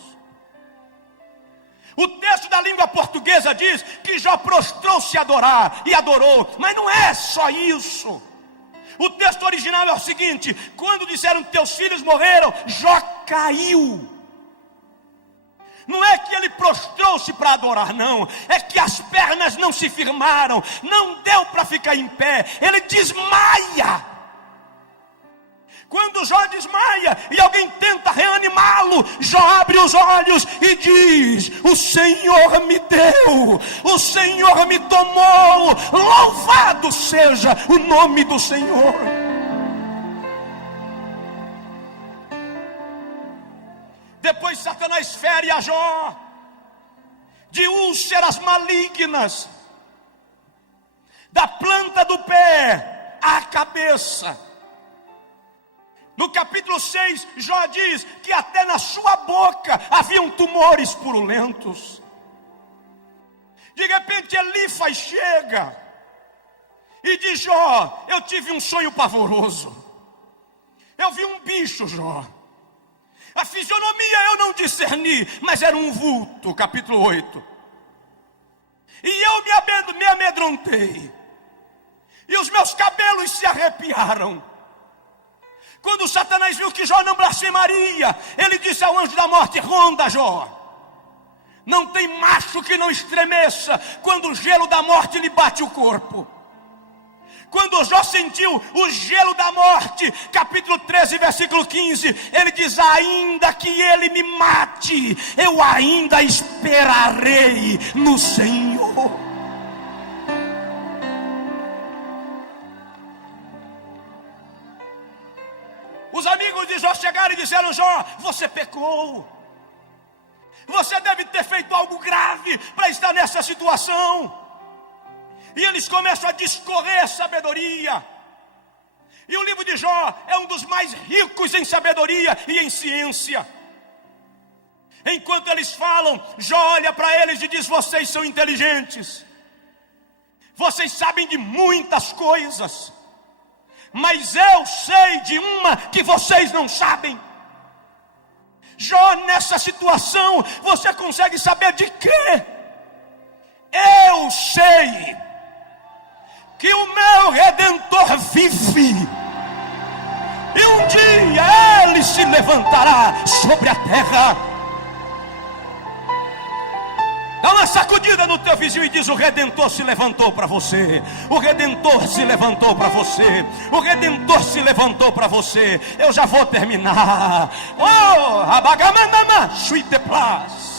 O texto da língua portuguesa diz que Jó prostrou-se a adorar, e adorou. Mas não é só isso. O texto original é o seguinte: quando disseram teus filhos morreram, Jó caiu. Não é que ele prostrou-se para adorar, não. É que as pernas não se firmaram, não deu para ficar em pé. Ele desmaia. Quando Jó desmaia e alguém tenta reanimá-lo, Jó abre os olhos e diz: o Senhor me deu, o Senhor me tomou, louvado seja o nome do Senhor. Depois Satanás fere a Jó de úlceras malignas, da planta do pé à cabeça. No capítulo 6, Jó diz que até na sua boca haviam tumores purulentos. De repente Elifas chega e diz: Jó, eu tive um sonho pavoroso. Eu vi um bicho, Jó. A fisionomia eu não discerni, mas era um vulto. Capítulo 8. E eu me amedrontei, e os meus cabelos se arrepiaram. Quando Satanás viu que Jó não blasfemaria, ele disse ao anjo da morte: ronda Jó, Não tem macho que não estremeça quando o gelo da morte lhe bate o corpo. Quando Jó sentiu o gelo da morte, capítulo 13, versículo 15, ele diz: ainda que ele me mate, eu ainda esperarei no Senhor. Os amigos de Jó chegaram e disseram: Jó, você pecou. Você deve ter feito algo grave para estar nessa situação. E eles começam a discorrer sabedoria. E o livro de Jó é um dos mais ricos em sabedoria e em ciência. Enquanto eles falam, Jó olha para eles e diz: vocês são inteligentes. Vocês sabem de muitas coisas. Mas eu sei de uma que vocês não sabem. Jó, nessa situação, você consegue saber de quê? Eu sei que o meu Redentor vive, e um dia ele se levantará sobre a terra. Dá uma sacudida no teu vizinho e diz: o Redentor se levantou para você. O Redentor se levantou para você. O Redentor se levantou para você. Eu já vou terminar. Oh, abagamandama, suiteplas.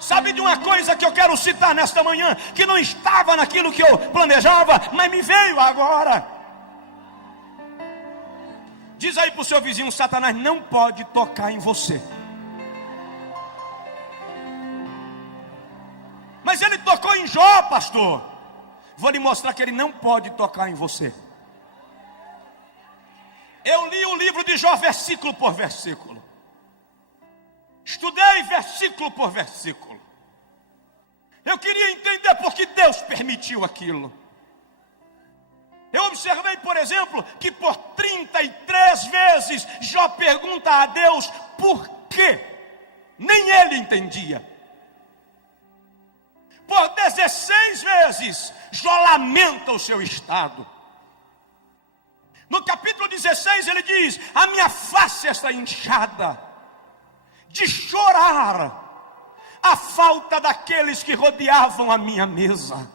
Sabe de uma coisa que eu quero citar nesta manhã, que não estava naquilo que eu planejava, mas me veio agora. Diz aí para o seu vizinho: Satanás não pode tocar em você. Mas ele tocou em Jó, pastor. Vou lhe mostrar que ele não pode tocar em você. Eu li o livro de Jó versículo por versículo. Estudei versículo por versículo. Eu queria entender por que Deus permitiu aquilo. Eu observei, por exemplo, que por 33 vezes Jó pergunta a Deus por quê. Nem ele entendia. Por 16 vezes Jó lamenta o seu estado. No capítulo 16 ele diz: a minha face está inchada de chorar a falta daqueles que rodeavam a minha mesa,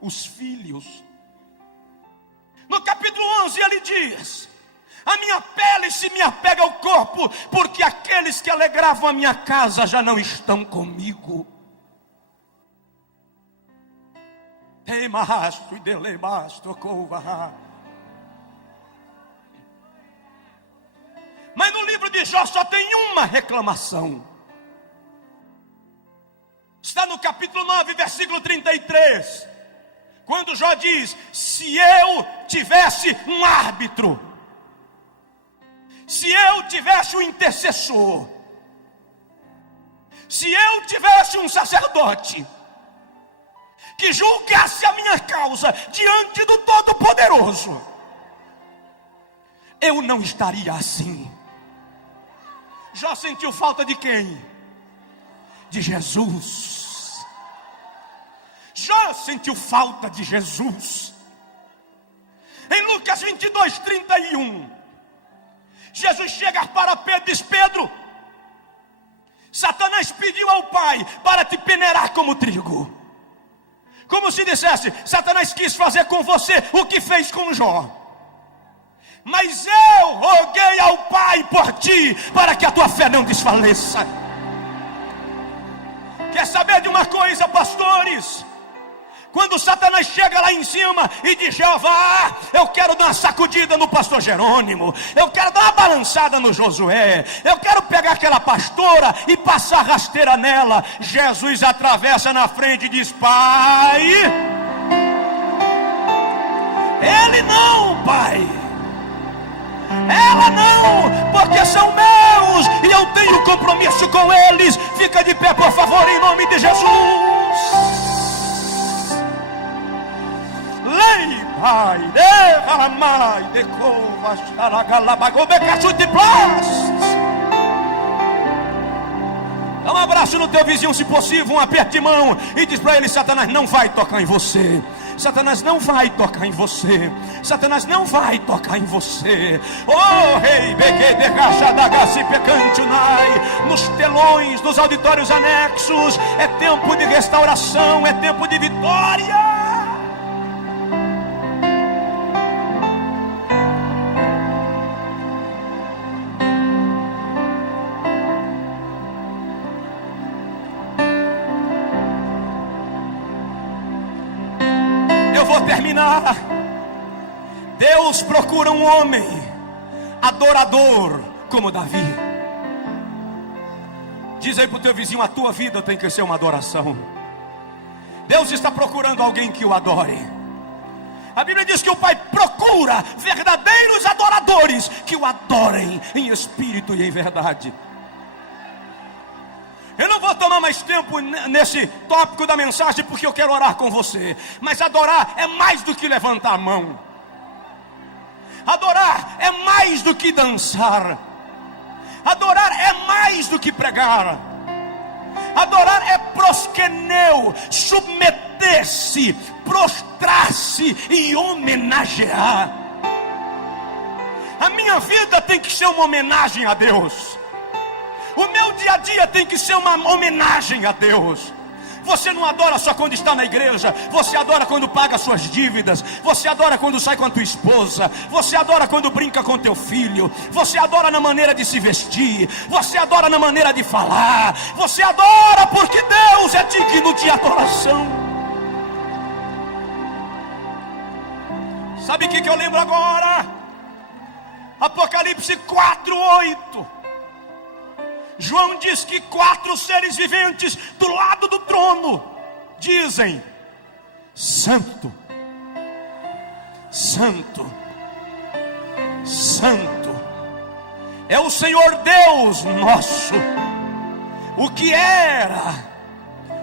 os filhos. No capítulo 11 ele diz: a minha pele se me apega ao corpo, porque aqueles que alegravam a minha casa já não estão comigo. Mas no livro de Jó só tem uma reclamação. Está no capítulo 9, versículo 33. Quando Jó diz: se eu tivesse um árbitro, se eu tivesse um intercessor, se eu tivesse um sacerdote que julgasse a minha causa diante do Todo-Poderoso, eu não estaria assim. Jó sentiu falta de quem? De Jesus. Jó sentiu falta de Jesus. Em Lucas 22, 31, Jesus chega para Pedro e diz: Pedro, Satanás pediu ao Pai para te peneirar como trigo. Como se dissesse: Satanás quis fazer com você o que fez com Jó. Mas eu roguei ao Pai por ti, para que a tua fé não desfaleça. Quer saber de uma coisa, pastores? Quando Satanás chega lá em cima e diz: Jeová, eu quero dar uma sacudida no pastor Jerônimo, eu quero dar uma balançada no Josué, eu quero pegar aquela pastora e passar rasteira nela, Jesus atravessa na frente e diz: Pai, ele não, Pai, ela não, porque são meus e eu tenho compromisso com eles. Fica de pé, por favor, em nome de Jesus. Lei, Pai, derramai, decova, xaragalabagobe, cachute, plast. Dá um abraço no teu vizinho, se possível, um aperto de mão, e diz para ele: Satanás não vai tocar em você. Satanás não vai tocar em você. Satanás não vai tocar em você. Oh, rei, nos telões, nos auditórios anexos, é tempo de restauração, é tempo de vitória. Vou terminar. Deus procura um homem adorador como Davi. Diz aí para o teu vizinho: a tua vida tem que ser uma adoração. Deus está procurando alguém que o adore. A Bíblia diz que o Pai procura verdadeiros adoradores que o adorem em espírito e em verdade. Eu não vou tomar mais tempo nesse tópico da mensagem, porque eu quero orar com você. Mas adorar é mais do que levantar a mão. Adorar é mais do que dançar. Adorar é mais do que pregar. Adorar é proskeneu, submeter-se, prostrar-se e homenagear. A minha vida tem que ser uma homenagem a Deus. O meu dia a dia tem que ser uma homenagem a Deus. Você não adora só quando está na igreja. Você adora quando paga suas dívidas. Você adora quando sai com a tua esposa. Você adora quando brinca com teu filho. Você adora na maneira de se vestir. Você adora na maneira de falar. Você adora porque Deus é digno de adoração. Sabe o que eu lembro agora? Apocalipse 4:8. João diz que 4 seres viventes do lado do trono dizem: Santo, Santo, Santo é o Senhor Deus nosso, o que era,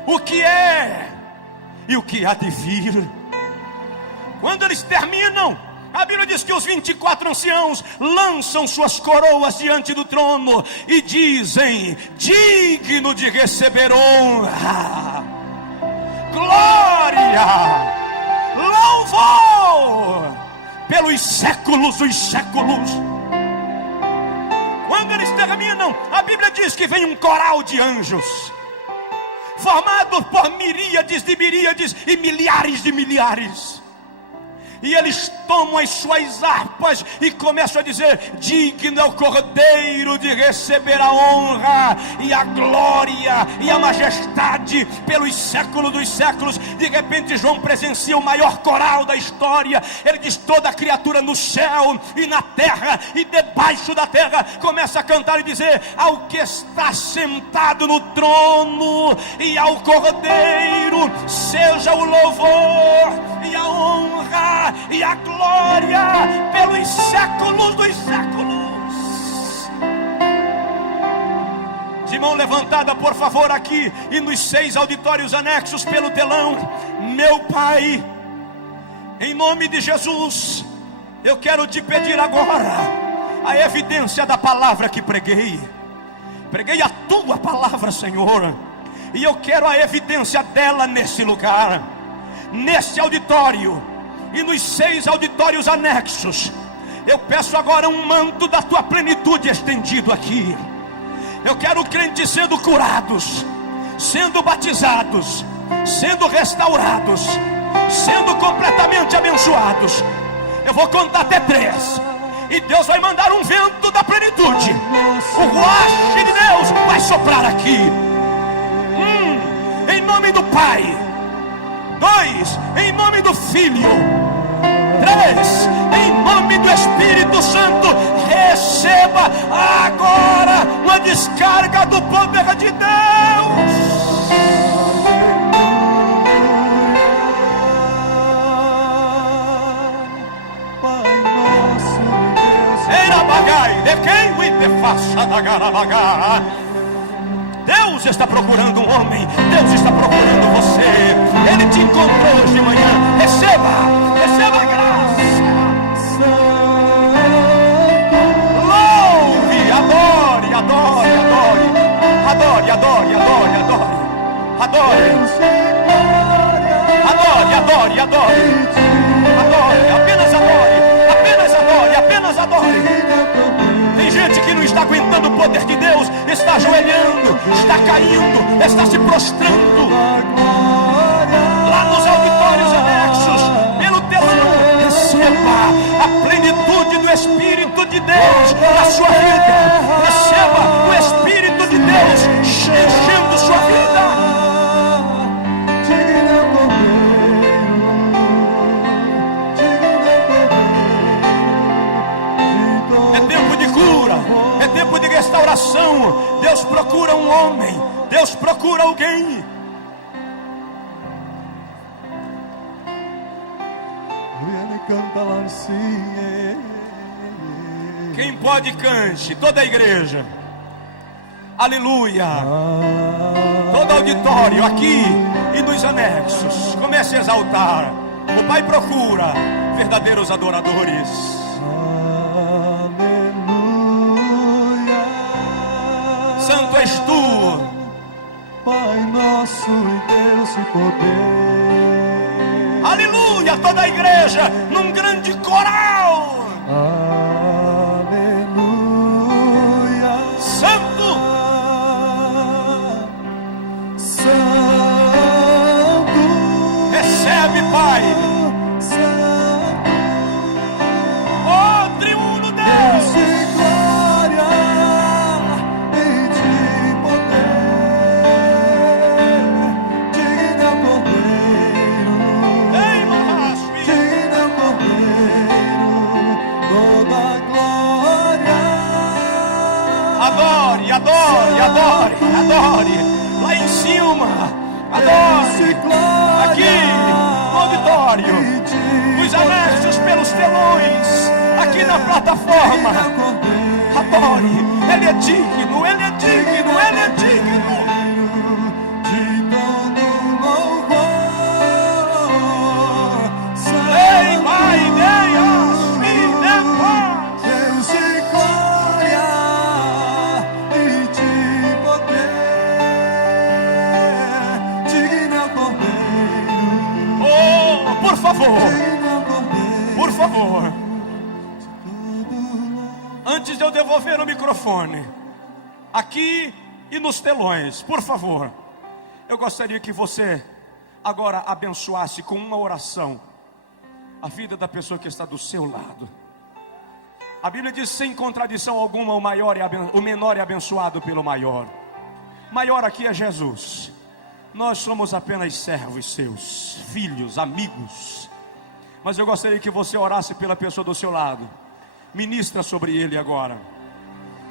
o que é e o que há de vir. Quando eles terminam, a Bíblia diz que os 24 anciãos lançam suas coroas diante do trono e dizem: digno de receber honra, glória, louvor pelos séculos dos séculos. Quando eles terminam, a Bíblia diz que vem um coral de anjos, formado por miríades de miríades e milhares de milhares. E eles tomam as suas harpas e começam a dizer: digno é o Cordeiro de receber a honra e a glória e a majestade pelos séculos dos séculos. De repente João presencia o maior coral da história. Ele diz: toda criatura no céu e na terra e debaixo da terra começa a cantar e dizer: ao que está sentado no trono e ao Cordeiro seja o louvor e a honra e a glória pelos séculos dos séculos. De mão levantada, por favor, aqui e nos 6 auditórios anexos pelo telão. Meu Pai, em nome de Jesus, eu quero te pedir agora a evidência da palavra que preguei. Preguei a tua palavra, Senhor, e eu quero a evidência dela nesse lugar, nesse auditório e nos 6 auditórios anexos. Eu peço agora um manto da tua plenitude estendido aqui. Eu quero crentes sendo curados, sendo batizados, sendo restaurados, sendo completamente abençoados. Eu vou contar até 3 e Deus vai mandar um vento da plenitude. O ruach de Deus vai soprar aqui. Em nome do Pai. 2, em nome do Filho. 3, em nome do Espírito Santo. Receba agora uma descarga do poder de Deus. Pai nosso Deus, Era bagai, de quem o te faça da garabagá. Deus está procurando um homem. Deus está procurando você. Ele te encontrou hoje de manhã. Receba a graça. Louve, adore, adore, adore. Adore, adore, adore, adore. Adore. Adore, adore, adore. Adore, apenas adore. Apenas adore, apenas adore. Tem gente que não está aguentando o poder de Deus, está ajoelhando, está caindo, está se prostrando. Lá nos auditórios anexos, pelo telão, receba a plenitude do Espírito de Deus na sua vida. Receba o Espírito de Deus enchendo sua vida. É tempo de cura, é tempo de restauração. Deus procura um homem, Deus procura alguém. Quem pode, cante, toda a igreja. Aleluia. Todo auditório aqui e nos anexos, comece a exaltar. O Pai procura verdadeiros adoradores. Santo és tu, Pai nosso e Deus e poder. aleluia, toda a igreja num grande coral. Aleluia. Santo, Santo. recebe, Pai. Santo. Oh, triuno Deus Deus. de glória e de poder. Digno é o Cordeiro. Ei, Mahasmi. Digno é o Cordeiro. Toda a glória. Adore, adore, adore, adore. Lá em cima, adore. Aqui, no auditório, nos anexos, pelos telões, aqui na plataforma. Adore, Ele é digno, Ele é digno, Ele é digno. De todo louvor. Ei, Pai, dei-as-me, dê paz. Deus de glória e de poder. Digno é o Cordeiro. Oh, por favor, Digno é o Cordeiro. por favor. Antes de eu devolver o microfone, aqui e nos telões, por favor, eu gostaria que você agora abençoasse com uma oração a vida da pessoa que está do seu lado. A Bíblia diz, sem contradição alguma, o menor é abençoado pelo maior. Maior aqui é Jesus. Nós somos apenas servos seus, filhos, amigos. Mas eu gostaria que você orasse pela pessoa do seu lado. Ministra sobre ele agora.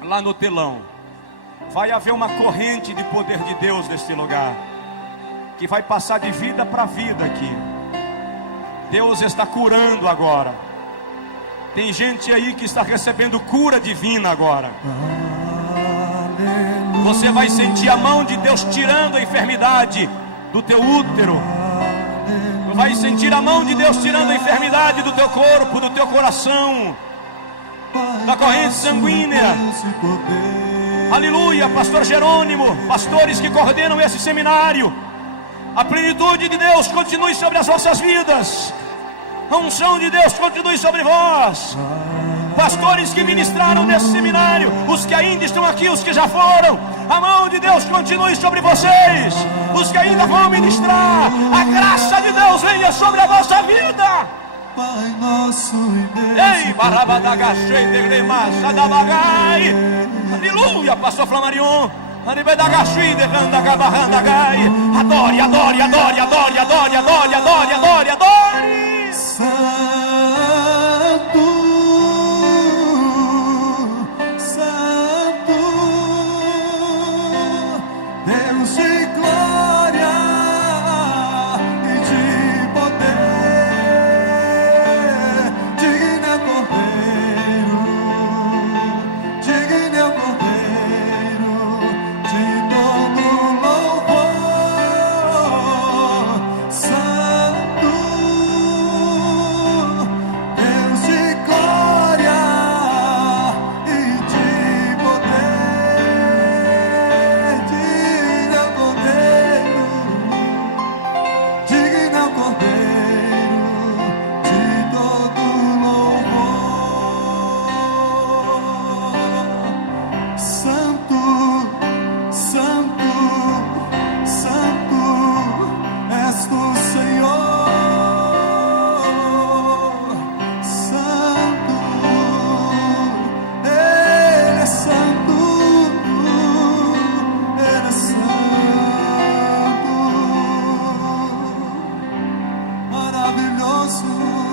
Lá no telão vai haver uma corrente de poder de Deus neste lugar, que vai passar de vida para vida aqui. Deus está curando agora. Tem gente aí que está recebendo cura divina agora. Você vai sentir a mão de Deus tirando a enfermidade do teu útero. Vai sentir a mão de Deus tirando a enfermidade do teu corpo, do teu coração, da corrente sanguínea. Aleluia, pastor Jerônimo, pastores que coordenam esse seminário, a plenitude de Deus continue sobre as vossas vidas. A unção de Deus continue sobre vós. Pastores que ministraram nesse seminário, os que ainda estão aqui, os que já foram, a mão de Deus continue sobre vocês. Os que ainda vão ministrar, a graça de Deus venha sobre a vossa vida. Pai nosso e Deus. Ei, barabadagachei de remassa da bagai. Aleluia, pastor Flamarion. Anibedagachei de randagabarrandagai. Adore, adore, adore, adore, adore, adore, adore, adore, adore. Santo, Santo, Deus de glória e de poder. Digno é o Cordeiro, digno é o Cordeiro de todo louvor. Santo, maravilhoso.